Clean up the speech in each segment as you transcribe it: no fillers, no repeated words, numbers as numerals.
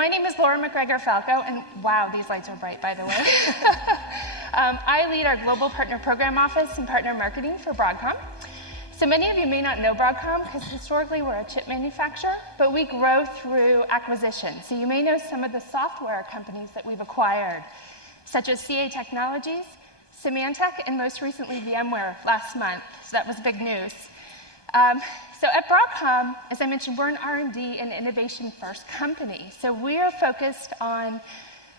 my name is Laura McGregor-Falco, and wow, these lights are bright, by the way. I lead our Global Partner Program Office and Partner Marketing for Broadcom. So many of you may not know Broadcom because historically we're a chip manufacturer, but we grow through acquisition. So you may know some of the software companies that we've acquired, such as CA Technologies, Symantec, and most recently VMware last month. So that was big news. So at Broadcom, as I mentioned, we're an R&D and innovation-first company. So we are focused on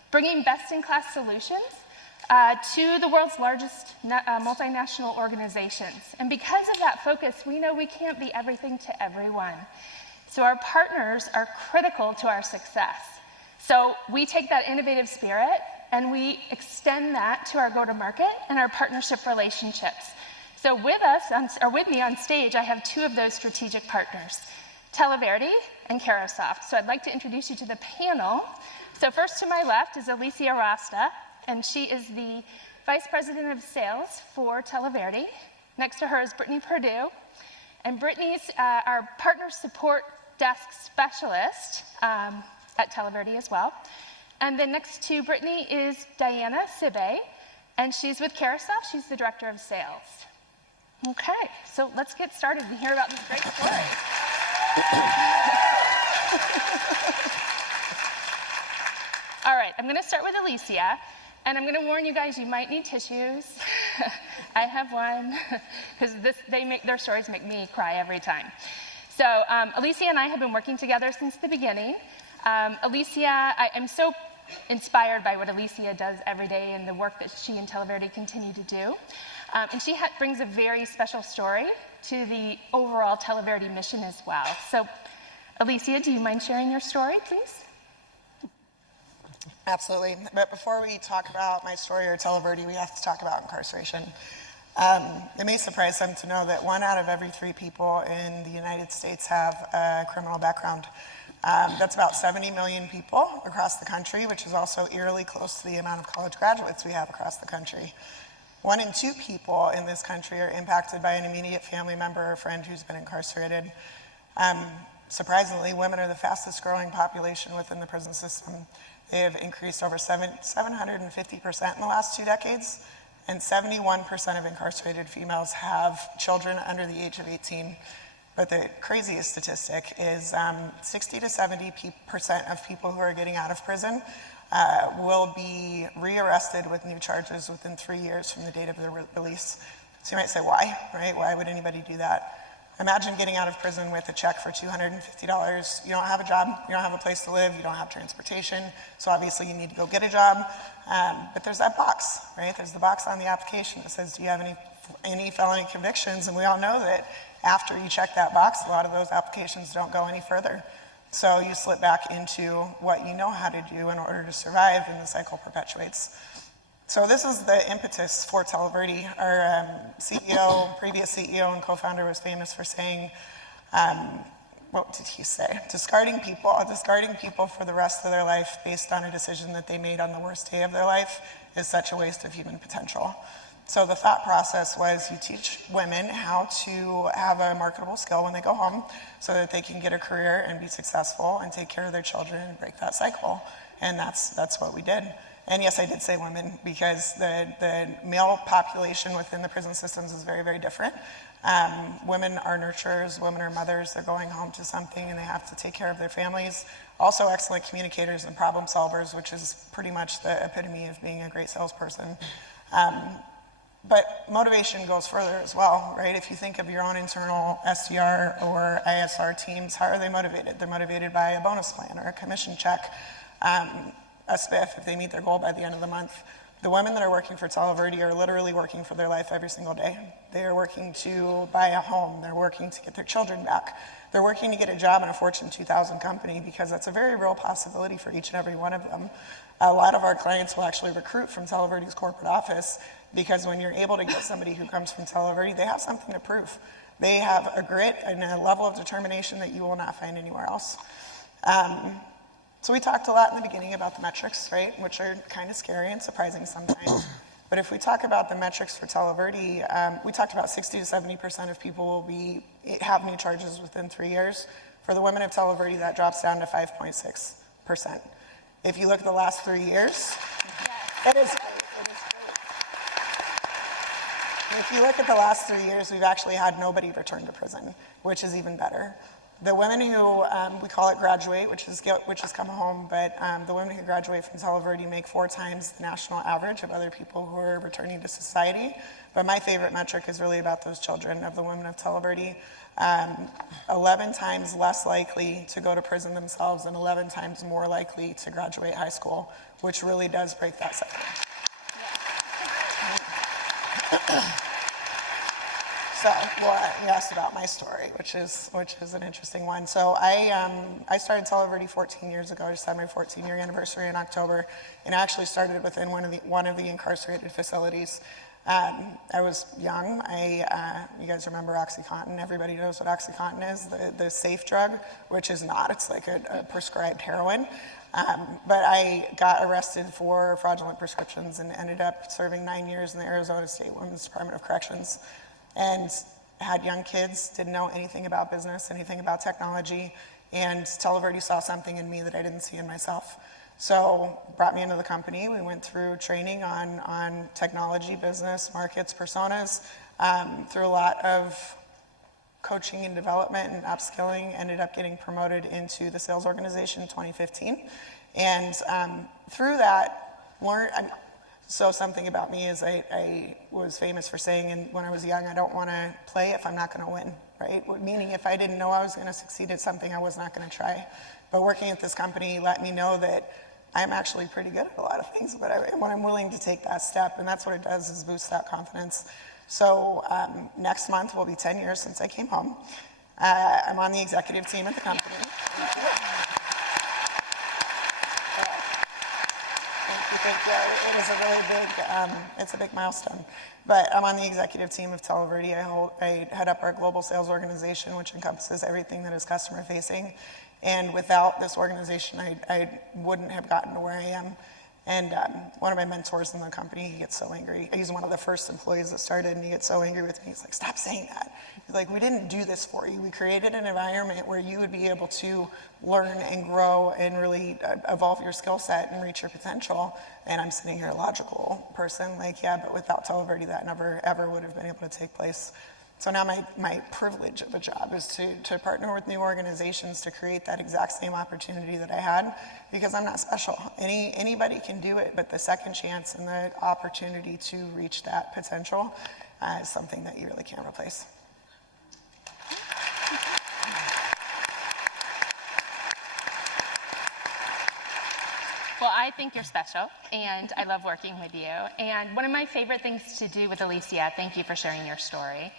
bringing best-in-class solutions to the world's largest multinational organizations. And because of that focus, we know we can't be everything to everyone. So our partners are critical to our success. So we take that innovative spirit and we extend that to our go-to-market and our partnership relationships. So with me on stage, I have two of those strategic partners, Televerde and Carahsoft. So I'd like to introduce you to the panel. So first to my left is Alicia Rasta, and she is the Vice President of Sales for Televerde. Next to her is Brittany Perdue, and Brittany's our Partner Support Desk Specialist at Televerde as well. And then next to Brittany is Diana Sibe, and she's with Carahsoft. She's the Director of Sales. Okay, so let's get started and hear about this great story. All right, I'm gonna start with Alicia, and I'm gonna warn you guys, you might need tissues. I have one, because their stories make me cry every time. So Alicia and I have been working together since the beginning. Alicia, I am so inspired by what Alicia does every day and the work that she and Televerde continue to do. And she brings a very special story to the overall Televerde mission as well. So, Alicia, do you mind sharing your story, please? Absolutely. But before we talk about my story or Televerde, we have to talk about incarceration. It may surprise some to know that 1 out of every 3 people in the United States have a criminal background. That's about 70 million people across the country, which is also eerily close to the amount of college graduates we have across the country. 1 in 2 people in this country are impacted by an immediate family member or friend who's been incarcerated. Surprisingly, women are the fastest growing population within the prison system. They have increased over 750% in the last 2 decades, and 71% of incarcerated females have children under the age of 18. But the craziest statistic is 60 to 70% of people who are getting out of prison will be rearrested with new charges within 3 years from the date of their release. So you might say, why, right? Why would anybody do that? Imagine getting out of prison with a check for $250. You don't have a job, you don't have a place to live, you don't have transportation, so obviously you need to go get a job. But there's that box, right? There's the box on the application that says, do you have any felony convictions? And we all know that after you check that box, a lot of those applications don't go any further. So you slip back into what you know how to do in order to survive, and the cycle perpetuates. So this is the impetus for Televerde. Our CEO, previous CEO and co-founder was famous for saying, what did he say? Discarding people for the rest of their life based on a decision that they made on the worst day of their life is such a waste of human potential. So the thought process was you teach women how to have a marketable skill when they go home so that they can get a career and be successful and take care of their children and break that cycle. And that's what we did. And yes, I did say women because the male population within the prison systems is very, very different. Women are nurturers, women are mothers, they're going home to something and they have to take care of their families. Also excellent communicators and problem solvers, which is pretty much the epitome of being a great salesperson. But motivation goes further as well, right? If you think of your own internal SDR or ISR teams, how are they motivated? They're motivated by a bonus plan or a commission check, a spiff if they meet their goal by the end of the month. The women that are working for Televerde are literally working for their life every single day. They are working to buy a home. They're working to get their children back. They're working to get a job in a Fortune 2000 company because that's a very real possibility for each and every one of them. A lot of our clients will actually recruit from Televerde's corporate office because when you're able to get somebody who comes from Televerde, they have something to prove. They have a grit and a level of determination that you will not find anywhere else. So we talked a lot in the beginning about the metrics, right, which are kind of scary and surprising sometimes. But if we talk about the metrics for Televerde, we talked about 60 to 70% of people will have new charges within 3 years. For the women of Televerde, that drops down to 5.6%. If you look at the last 3 years, it is great. If you look at the last 3 years, we've actually had nobody return to prison, which is even better. The women who, we call it graduate, which is come home, but the women who graduate from Televerde make 4 times the national average of other people who are returning to society. But my favorite metric is really about those children of the women of Televerde. 11 times less likely to go to prison themselves and 11 times more likely to graduate high school, which really does break that cycle. So, well, you asked about my story, which is an interesting one. So I started Televerde 14 years ago. I just had my 14-year anniversary in October, and I actually started within one of the incarcerated facilities. I was young. You guys remember OxyContin? Everybody knows what OxyContin is, the safe drug, which is not. It's like a prescribed heroin. But I got arrested for fraudulent prescriptions and ended up serving 9 years in the Arizona State Women's Department of Corrections. And had young kids, didn't know anything about business, anything about technology, and Televerde saw something in me that I didn't see in myself. So brought me into the company. We went through training on technology, business, markets, personas, through a lot of coaching and development and upskilling, ended up getting promoted into the sales organization in 2015. And through that, so something about me is I was famous for saying, and when I was young, I don't want to play if I'm not going to win, right? Meaning if I didn't know I was going to succeed at something, I was not going to try. But working at this company let me know that I'm actually pretty good at a lot of things, but when I'm willing to take that step, and that's what it does, is boost that confidence. So next month will be 10 years since I came home. I'm on the executive team at the company. Thank you. It is a really big, it's a big milestone. But I'm on the executive team of Televerde. I head up our global sales organization, which encompasses everything that is customer facing. And without this organization, I wouldn't have gotten to where I am. And one of my mentors in the company, he gets so angry. He's one of the first employees that started, and he gets so angry with me. He's like, stop saying that. He's like, we didn't do this for you. We created an environment where you would be able to learn and grow and really evolve your skill set and reach your potential. And I'm sitting here, a logical person, like, yeah, but without Televerde, that never, ever would have been able to take place. So now my privilege of a job is to partner with new organizations to create that exact same opportunity that I had, because I'm not special. Anybody can do it, but the second chance and the opportunity to reach that potential is something that you really can't replace. Well, I think you're special, and I love working with you. And one of my favorite things to do with Alicia, thank you for sharing your story,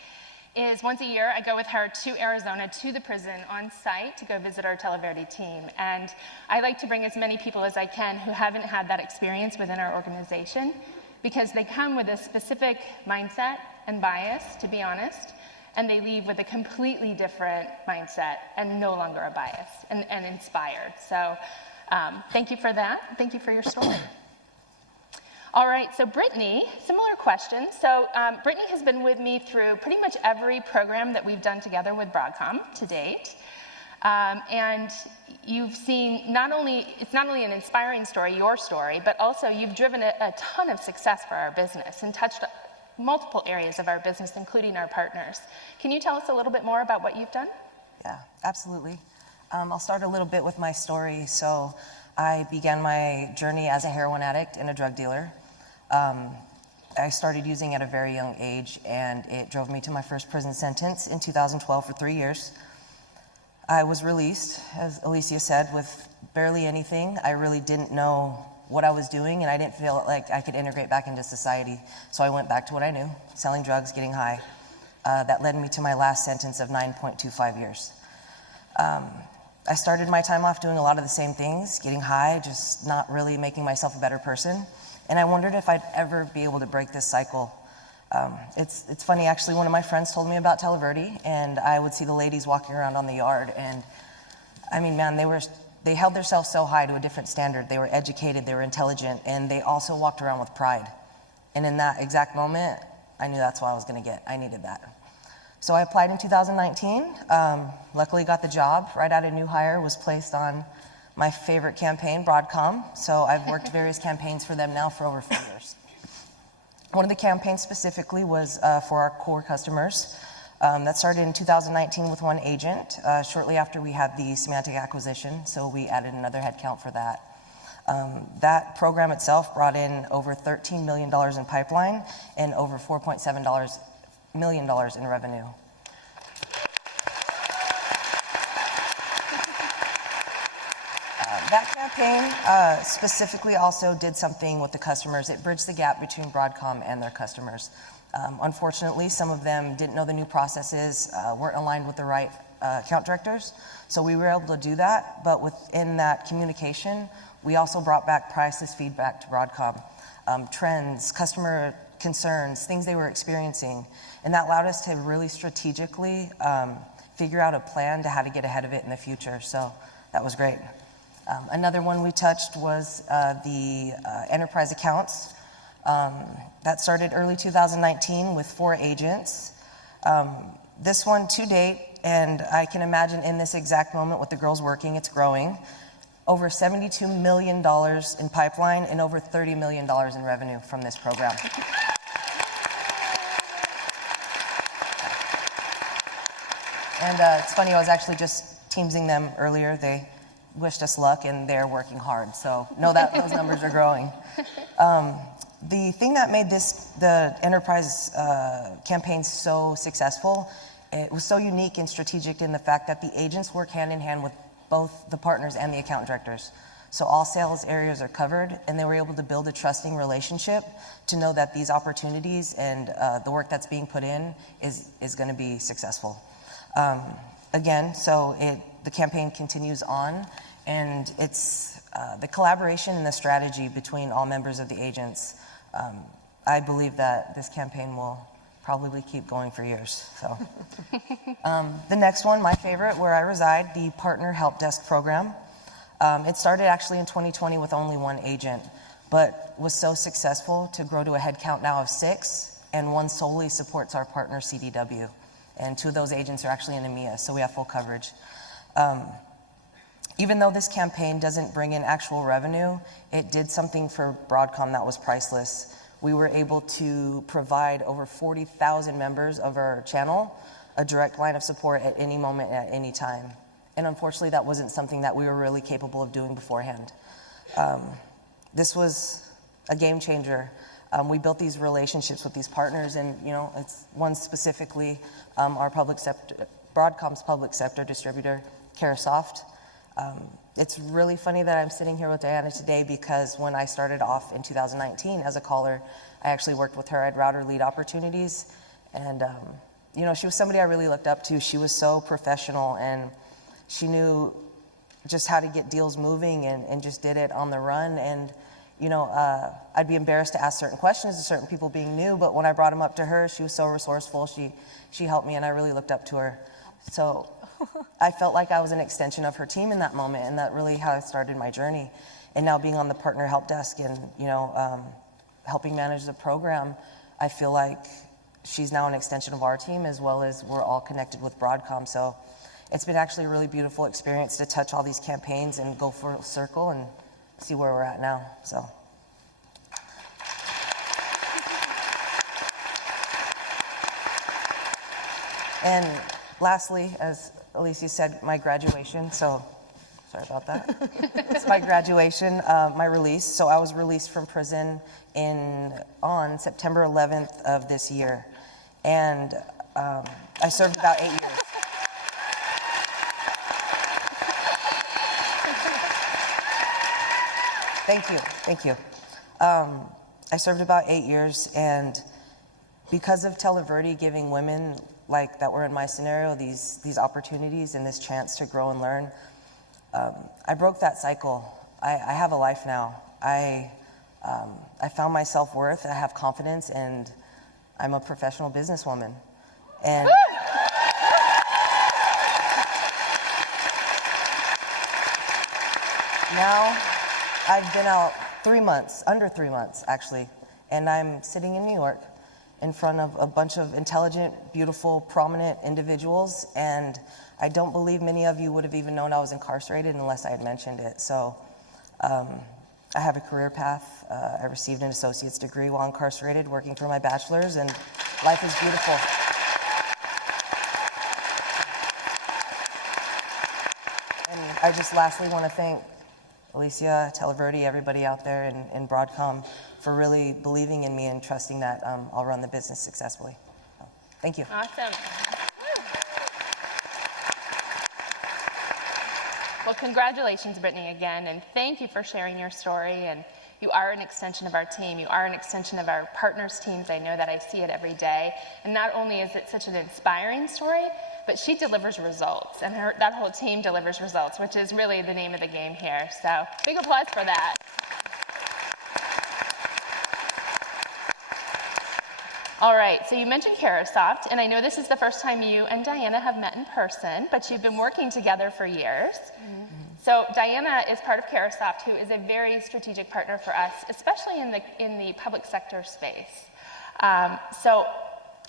is once a year I go with her to Arizona, to the prison on site, to go visit our Televerde team. And I like to bring as many people as I can who haven't had that experience within our organization, because they come with a specific mindset and bias, to be honest, and they leave with a completely different mindset and no longer a bias and inspired. So thank you for that. Thank you for your story. All right, so Brittany, similar question. So Brittany has been with me through pretty much every program that we've done together with Broadcom to date. And you've seen it's not only an inspiring story, your story, but also you've driven a ton of success for our business and touched multiple areas of our business, including our partners. Can you tell us a little bit more about what you've done? Yeah, absolutely. I'll start a little bit with my story. So I began my journey as a heroin addict and a drug dealer. I started using at a very young age, and it drove me to my first prison sentence in 2012 for 3 years. I was released, as Alicia said, with barely anything. I really didn't know what I was doing, and I didn't feel like I could integrate back into society. So I went back to what I knew, selling drugs, getting high. That led me to my last sentence of 9.25 years. I started my time off doing a lot of the same things, getting high, just not really making myself a better person. And I wondered if I'd ever be able to break this cycle. It's funny, actually, one of my friends told me about Televerde, and I would see the ladies walking around on the yard, and I mean, man, they held themselves so high to a different standard. They were educated, they were intelligent, and they also walked around with pride. And in that exact moment, I knew that's what I was gonna get. I needed that. So I applied in 2019, luckily got the job. Right out of new hire, was placed on My favorite campaign, Broadcom. So I've worked various campaigns for them now for over 4 years. One of the campaigns specifically was for our core customers. That started in 2019 with one agent, shortly after we had the Semantic acquisition, so we added another headcount for that. That program itself brought in over $13 million in pipeline and over $4.7 million in revenue. That campaign specifically also did something with the customers. It bridged the gap between Broadcom and their customers. Unfortunately, some of them didn't know the new processes, weren't aligned with the right account directors, so we were able to do that. But within that communication, we also brought back priceless feedback to Broadcom, trends, customer concerns, things they were experiencing, and that allowed us to really strategically figure out a plan to how to get ahead of it in the future, so that was great. Another one we touched was the enterprise accounts. That started early 2019 with 4 agents. This one to date, and I can imagine in this exact moment with the girls working, it's growing. Over $72 million in pipeline and over $30 million in revenue from this program. And it's funny, I was actually just teamsing them earlier. They wished us luck and they're working hard. So know that those numbers are growing. The thing that made the enterprise campaign so successful, it was so unique and strategic in the fact that the agents work hand in hand with both the partners and the account directors. So all sales areas are covered, and they were able to build a trusting relationship to know that these opportunities and the work that's being put in is going to be successful. Again, so the campaign continues on, and it's the collaboration and the strategy between all members of the agents. I believe that this campaign will probably keep going for years. So, the next one, my favorite, where I reside, the Partner Help Desk program. It started actually in 2020 with only one agent, but was so successful to grow to a headcount now of 6, and one solely supports our partner CDW. And 2 of those agents are actually in EMEA, so we have full coverage. Even though this campaign doesn't bring in actual revenue, it did something for Broadcom that was priceless. We were able to provide over 40,000 members of our channel a direct line of support at any moment, at any time. And unfortunately, that wasn't something that we were really capable of doing beforehand. This was a game changer. We built these relationships with these partners, and it's one specifically our Broadcom's public sector distributor, Carahsoft. It's really funny that I'm sitting here with Diana today because when I started off in 2019 as a caller, I actually worked with her. I'd router lead opportunities, and she was somebody I really looked up to. She was so professional, and she knew just how to get deals moving and just did it on the run. And I'd be embarrassed to ask certain questions to certain people being new, but when I brought them up to her, she was so resourceful. She helped me, and I really looked up to her. So I felt like I was an extension of her team in that moment, and that really how I started my journey. And now being on the Partner Help Desk and helping manage the program, I feel like she's now an extension of our team, as well as we're all connected with Broadcom. So it's been actually a really beautiful experience to touch all these campaigns and go full circle and see where we're at now. So. And lastly, as Alicia said, my graduation. So, sorry about that. It's my graduation, my release. So I was released from prison on September 11th of this year. And I served about 8 years. Thank you. I served about 8 years, and because of Televerde giving women like that were in my scenario these opportunities and this chance to grow and learn, I broke that cycle. I have a life now. I found my self-worth. I have confidence, and I'm a professional businesswoman. And now I've been out 3 months, under 3 months actually, and I'm sitting in New York, in front of a bunch of intelligent, beautiful, prominent individuals, and I don't believe many of you would have even known I was incarcerated unless I had mentioned it. So I have a career path. I received an associate's degree while incarcerated, working for my bachelor's, and life is beautiful. And I just lastly want to thank Alicia, Televerde, everybody out there in Broadcom for really believing in me and trusting that I'll run the business successfully. So, thank you. Awesome. Well, congratulations, Brittany, again, and thank you for sharing your story. And you are an extension of our team. You are an extension of our partners' teams. I know that I see it every day. And not only is it such an inspiring story, but she delivers results, and that whole team delivers results, which is really the name of the game here. So big applause for that. All right, so you mentioned Carahsoft, and I know this is the first time you and Diana have met in person, but you've been working together for years. So Diana is part of Carahsoft, who is a very strategic partner for us, especially in the public sector space. So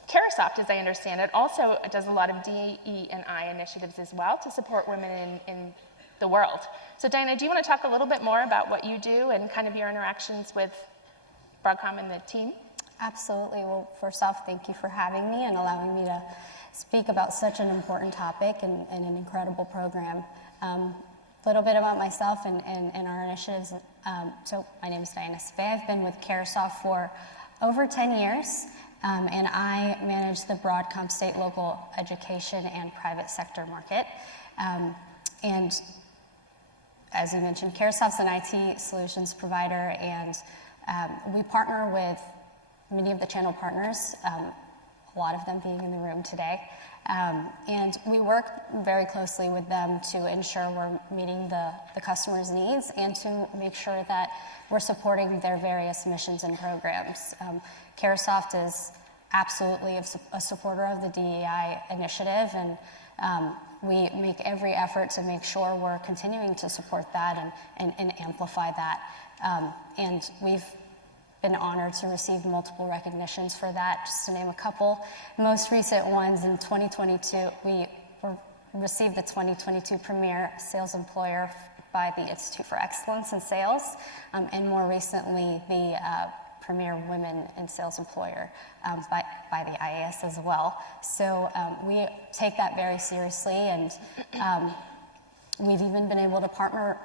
Carahsoft, as I understand it, also does a lot of DE&I initiatives as well to support women in the world. So Diana, do you want to talk a little bit more about what you do and kind of your interactions with Broadcom and the team? Absolutely. Well, first off, thank you for having me and allowing me to speak about such an important topic and an incredible program. A little bit about myself and our initiatives. So my name is Diana Spey. I've been with Carahsoft for over 10 years, and I manage the Broadcom state, local education, and private sector market. And as you mentioned, Carahsoft's an IT solutions provider, and we partner with many of the channel partners, a lot of them being in the room today. And we work very closely with them to ensure we're meeting the customer's needs and to make sure that we're supporting their various missions and programs. Carahsoft is absolutely a supporter of the DEI initiative, and we make every effort to make sure we're continuing to support that and amplify that. And we've been honored to receive multiple recognitions for that. Just to name a couple, most recent ones in 2022, we received the 2022 Premier Sales Employer by the Institute for Excellence in Sales, and more recently, the Premier Women in Sales Employer by the IAS as well. So we take that very seriously, and we've even been able to partner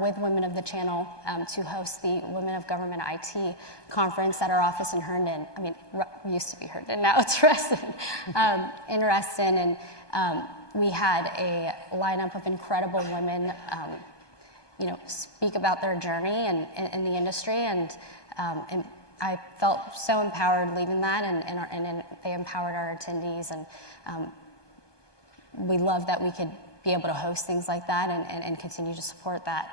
with Women of the Channel to host the Women of Government IT conference at our office in Herndon. I mean, it used to be Herndon, now it's Reston, in Reston. And we had a lineup of incredible women, speak about their journey in the industry. And I felt so empowered leaving that, and they empowered our attendees. And we love that we could be able to host things like that and continue to support that.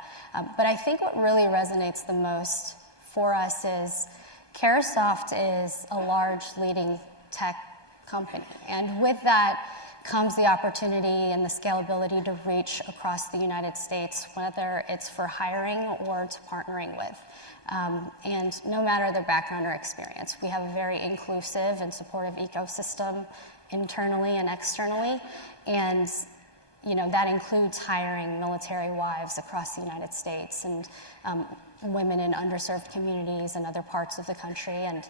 But I think what really resonates the most for us is Carahsoft is a large leading tech company. And with that comes the opportunity and the scalability to reach across the United States, whether it's for hiring or to partnering with. And no matter their background or experience, we have a very inclusive and supportive ecosystem internally and externally. And that includes hiring military wives across the United States and women in underserved communities and other parts of the country, and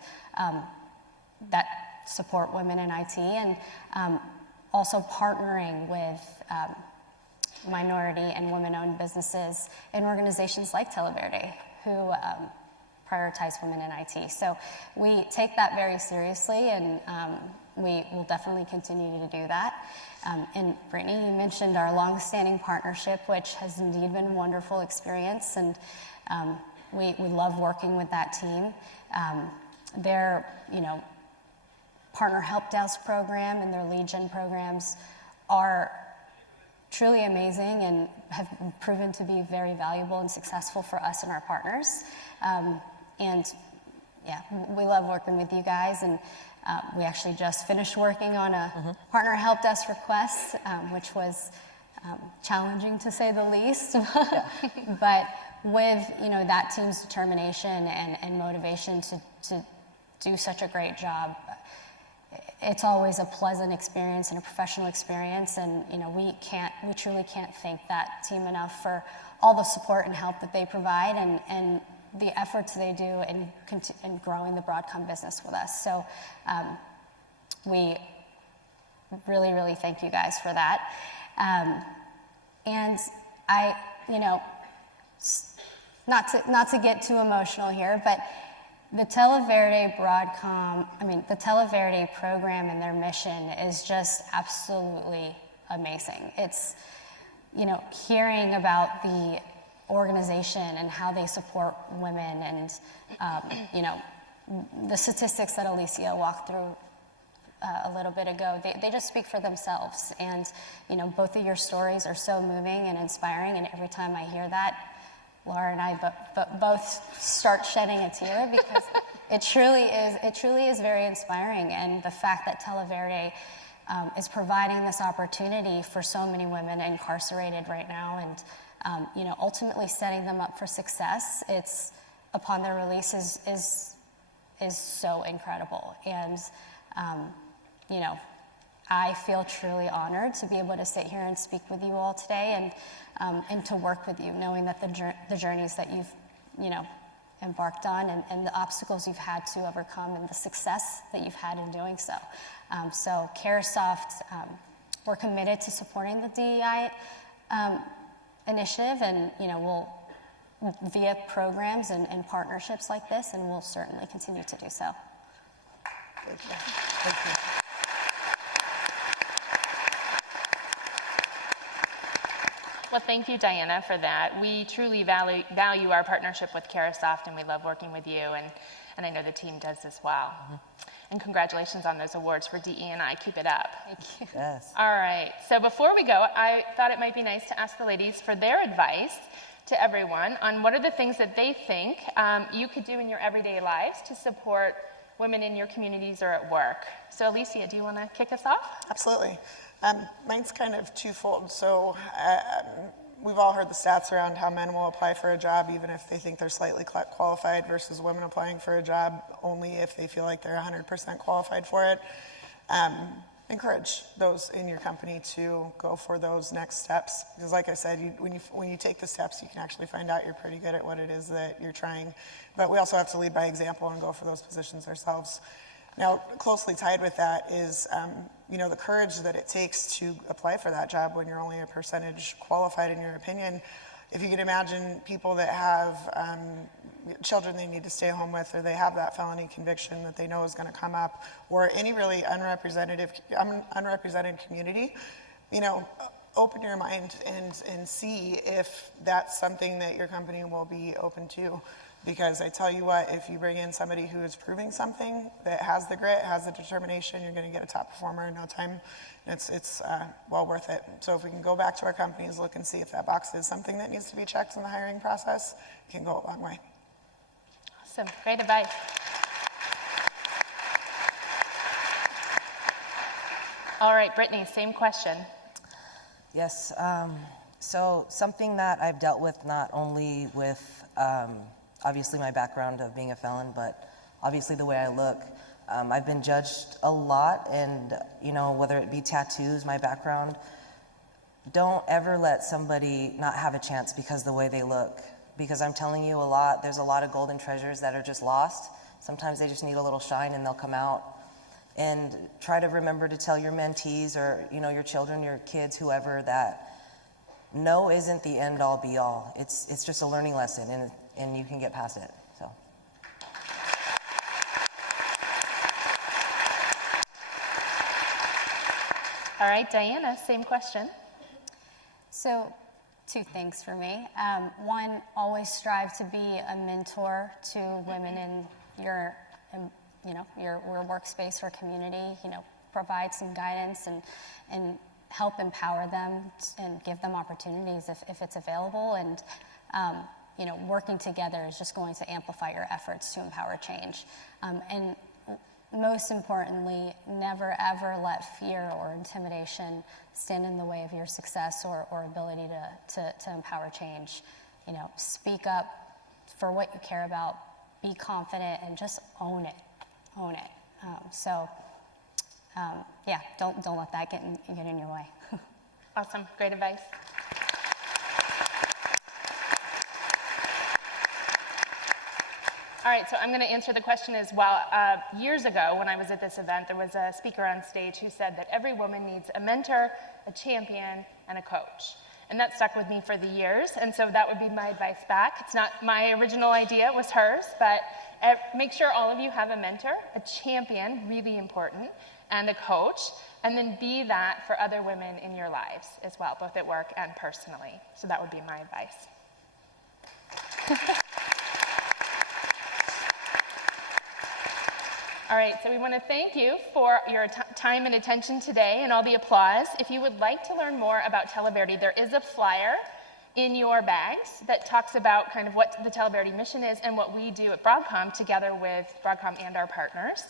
that support women in IT, and also partnering with minority and women-owned businesses and organizations like Televerde, who prioritize women in IT. So we take that very seriously, and we will definitely continue to do that. And Brittany, you mentioned our long-standing partnership, which has indeed been a wonderful experience, and we love working with that team. Their partner help desk program and their lead gen programs are truly amazing and have proven to be very valuable and successful for us and our partners. And yeah, we love working with you guys, and we actually just finished working on a partner help desk request, which was challenging to say the least. But with that team's determination and motivation do such a great job. It's always a pleasant experience and a professional experience, and we truly can't thank that team enough for all the support and help that they provide, and the efforts they do in growing the Broadcom business with us. So we really, really thank you guys for that. And I, not to get too emotional here, but the Televerde the Televerde program and their mission is just absolutely amazing. It's, hearing about the organization and how they support women, and, the statistics that Alicia walked through a little bit ago, they just speak for themselves. And, both of your stories are so moving and inspiring, and every time I hear that, Laura and I both start shedding a tear, because it truly is very inspiring. And the fact that Televerde is providing this opportunity for so many women incarcerated right now, and ultimately setting them up for success, it's upon their release is so incredible. And I feel truly honored to be able to sit here and speak with you all today, and to work with you, knowing that the journeys that you've, embarked on, and the obstacles you've had to overcome, and the success that you've had in doing so. So Carahsoft, we're committed to supporting the DEI initiative, and we'll via programs and partnerships like this, and we'll certainly continue to do so. Thank you. Thank you. Well, thank you, Diana, for that. We truly value our partnership with Carahsoft, and we love working with you, and I know the team does as well. Mm-hmm. And congratulations on those awards for DE&I. Keep it up. Thank you. Yes. All right. So before we go, I thought it might be nice to ask the ladies for their advice to everyone on what are the things that they think you could do in your everyday lives to support women in your communities or at work. So Alicia, do you want to kick us off? Absolutely. Mine's kind of twofold. So we've all heard the stats around how men will apply for a job even if they think they're slightly qualified, versus women applying for a job only if they feel like they're 100% qualified for it. Encourage those in your company to go for those next steps, because like I said, when you take the steps, you can actually find out you're pretty good at what it is that you're trying. But we also have to lead by example and go for those positions ourselves. Now, closely tied with that is, the courage that it takes to apply for that job when you're only a percentage qualified in your opinion. If you can imagine people that have children they need to stay home with, or they have that felony conviction that they know is going to come up, or any really unrepresented community, open your mind and see if that's something that your company will be open to. Because I tell you what, if you bring in somebody who is proving something, that has the grit, has the determination, you're going to get a top performer in no time. It's well worth it. So if we can go back to our companies, look and see if that box is something that needs to be checked in the hiring process, it can go a long way. Awesome. Great advice. All right, Brittany, same question. Yes. So something that I've dealt with, not only with obviously my background of being a felon, but obviously the way I look. I've been judged a lot, and whether it be tattoos, my background, don't ever let somebody not have a chance because of the way they look. Because I'm telling you, there's a lot of golden treasures that are just lost. Sometimes they just need a little shine and they'll come out. And try to remember to tell your mentees, or your children, your kids, whoever, that no isn't the end all be all. It's just a learning lesson, and you can get past it. So. All right, Diana, same question. So, two things for me. One, always strive to be a mentor to women in your workspace or community. Provide some guidance and help empower them and give them opportunities if it's available. And working together is just going to amplify your efforts to empower change. And most importantly, never ever let fear or intimidation stand in the way of your success or ability to empower change. Speak up for what you care about, be confident, and just own it. own it. Yeah, don't let that get in your way. Awesome, great advice. All right, so I'm going to answer the question as well. Years ago, when I was at this event, there was a speaker on stage who said that every woman needs a mentor, a champion, and a coach. And that stuck with me for the years, and so that would be my advice back. It's not my original idea, it was hers, but make sure all of you have a mentor, a champion, really important, and a coach, and then be that for other women in your lives as well, both at work and personally. So that would be my advice. All right, so we want to thank you for your time and attention today and all the applause. If you would like to learn more about Televerde, there is a flyer in your bags that talks about kind of what the Televerde mission is and what we do at Broadcom together with Broadcom and our partners.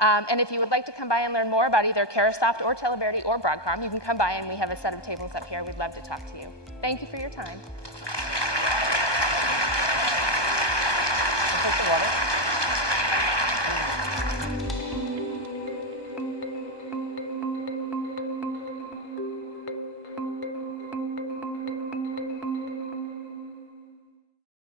And if you would like to come by and learn more about either Carahsoft or Televerde or Broadcom, you can come by and we have a set of tables up here. We'd love to talk to you. Thank you for your time.